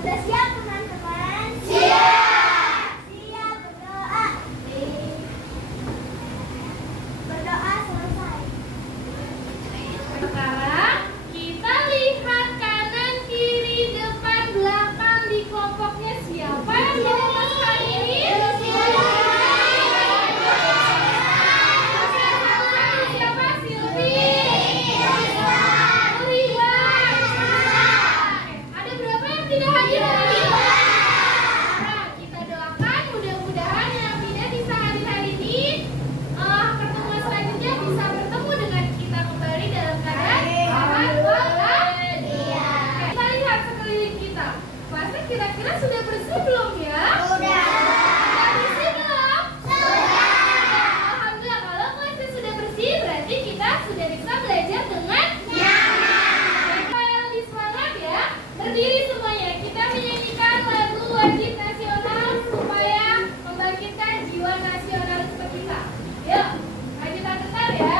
Sudah siap teman-teman? Siap. Siap berdoa. Berdoa selesai. Sekarang kita lihat kanan, kiri, depan, belakang di kelompoknya siapa yang mau masuk hari ini? Siapa? Silvi. Riwan. Ada berapa yang tidak hadir hari ini? Nah, kita doakan mudah-mudahan yang tidak bisa hadir hari ini pertemuan selanjutnya bisa bertemu dengan kita kembali dalam keadaan sehat walafiat. Kita lihat sekeliling kita. Pasti kira-kira sudah bersih belum ya? Sudah. Sudah bersih belum? Sudah. Alhamdulillah, kalau kelasnya sudah bersih berarti kita sudah bisa belajar dengan nyaman. Supaya lebih semangat ya, berdiri semuanya. Kita menyanyikan lagu wajib nasional supaya membangkitkan jiwa nasionalisme kita. Yuk, lanjutan bentar ya.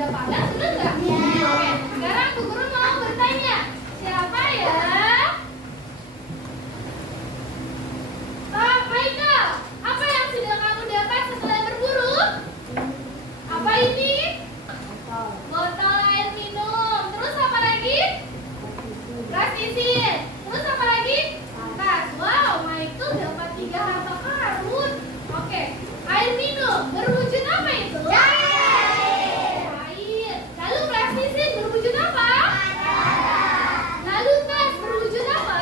Udah padat, sudah nggak? Oke, sekarang Bu Guru mau bertanya, siapa ya? Michael, apa yang sudah kamu dapat setelah berburu? Apa ini? Botol air minum. Terus apa lagi? Plastisi. Terus apa lagi? Tas. Wow, Michael dapat 3 harta karun. Oke, air minum berwujud apa itu? Air. Lalu plastisi berwujud apa? Lalu tas berwujud apa?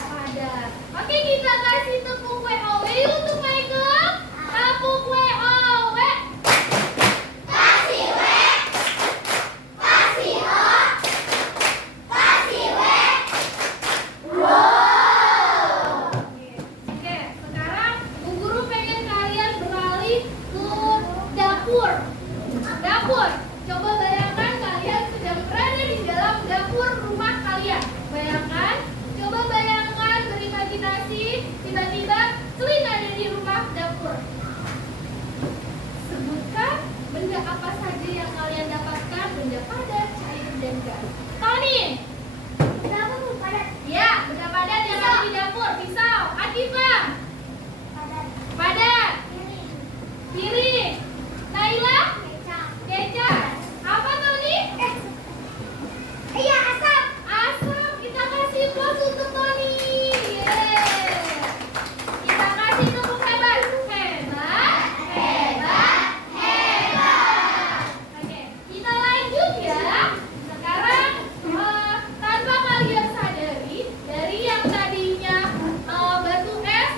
Padat. Oke, kita kasih tepuk WOW untuk Michael. Tepuk WOW. Oke, sekarang Bu Guru pengen kalian beralih ke dapur. Dapur. Coba bayangkan kalian sedang berada di dalam dapur rumah kalian. Bayangkan, coba bayangkan berimajinasi tiba-tiba Celine ada di rumah dapur. Sebutkan benda apa saja yang kalian dapatkan, benda padat, cair, dan gas. Tony. Ya, benda padat yang ada di dapur. Pisau. Akifah. Padat. Piring. Naila. Kecap. Apa Tony? Asap. Kita kasih plus untuk Tony. Yeay. Kita kasih tepuk hebat. Oke, kita lanjut ya. Sekarang tanpa kalian sadari, dari yang tadinya batu es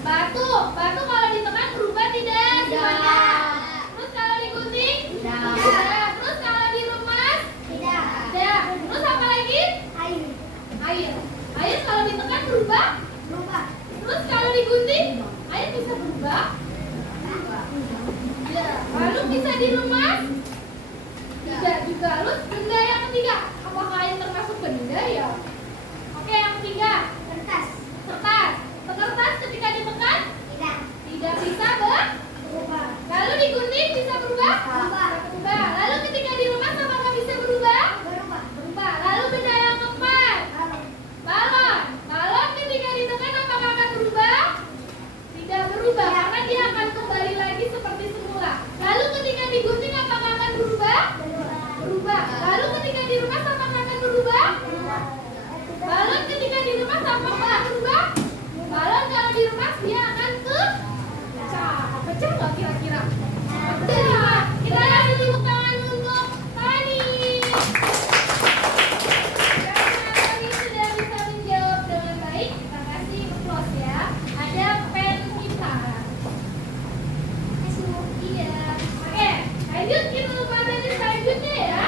Batu kalau ditekan berubah tidak? Tidak. Terus kalau digunting? Tidak. Terus kalau diremas? Tidak. Tidak. Terus apa lagi? Air. Air kalau ditekan berubah? Berubah. Terus kalau digunting? Air bisa berubah? Ya. Lalu bisa diremas? Tidak juga. Terus benda yang ketiga, apakah air termasuk benda ya? Oke, yang ketiga, Kertas. kertas. Kertas ketika ditekan Tidak. tidak bisa Berubah. lalu digunting bisa berubah? Berubah. Lalu ketika diremas apakah bisa berubah? Berubah. Berubah. Lalu benda yang keempat, balon ketika ditekan apakah akan berubah? Tidak berubah karena dia akan kembali lagi seperti semula. Lalu ketika digunting apakah akan berubah? Berubah. Lalu ketika diremas apakah akan berubah? Balon ketika diremas apakah berubah? Balon kalau diremas dia akan pecah nggak kira-kira? Pecah. Kita kasih tepuk tangan untuk Tani. Karena Tani sudah bisa menjawab dengan baik, kita kasih applause ya. Ada pen kita. Iya. Oke, lanjut kita pelajaran selanjutnya ya.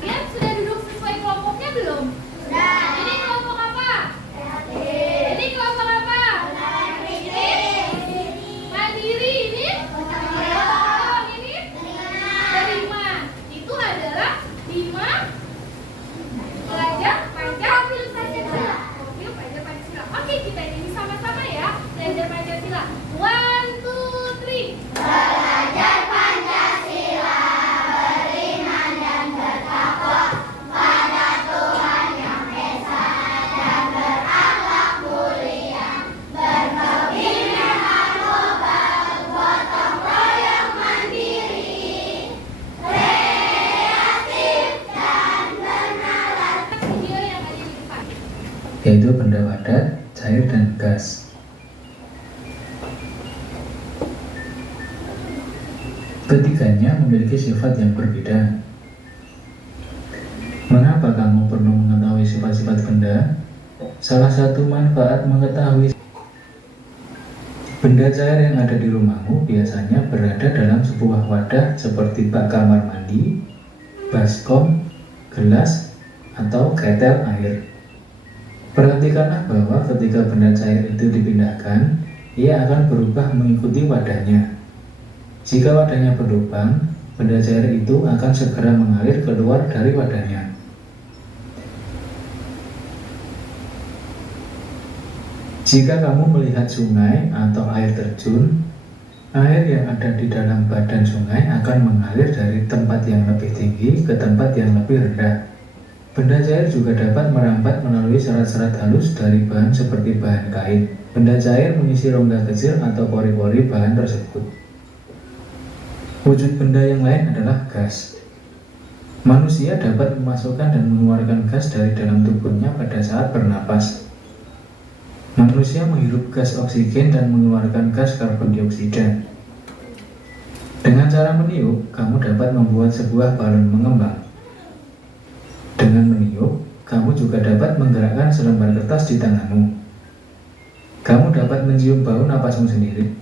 Kalian sudah duduk sesuai kelompoknya belum? Sudah. Ini kelompok apa? Ini kelompok apa? Mandiri. Ini? Oh, ini? Terima. Itu adalah 5 pelajar Pancasila. Oke, kita ini sama-sama ya. Belajar Pancasila. 1, 2, 3. Belajar Pancasila, beriman dan bertakwa pada Tuhan Yang Esa dan berakhlak mulia, berkebimbangan global, gotong royong mandiri, kreatif dan bernalar. Video yang ada di depan. Yaitu benda padat, cair, dan gas. Ketiganya memiliki sifat yang berbeda. Mengapa kamu perlu mengetahui sifat-sifat benda? Salah satu manfaat mengetahui benda cair yang ada di rumahmu biasanya berada dalam sebuah wadah seperti bak kamar mandi, baskom, gelas, atau ketel air. Perhatikanlah bahwa ketika benda cair itu dipindahkan, ia akan berubah mengikuti wadahnya. Jika wadahnya berlubang, benda cair itu akan segera mengalir keluar dari wadahnya. Jika kamu melihat sungai atau air terjun, air yang ada di dalam badan sungai akan mengalir dari tempat yang lebih tinggi ke tempat yang lebih rendah. Benda cair juga dapat merambat melalui serat-serat halus dari bahan seperti bahan kain. Benda cair mengisi rongga kecil atau pori-pori bahan tersebut. Wujud benda yang lain adalah gas. Manusia dapat memasukkan dan mengeluarkan gas dari dalam tubuhnya pada saat bernapas. Manusia menghirup gas oksigen dan mengeluarkan gas karbon dioksida. Dengan cara meniup, kamu dapat membuat sebuah balon mengembang. Dengan meniup, kamu juga dapat menggerakkan selembar kertas di tanganmu. Kamu dapat mencium bau napasmu sendiri.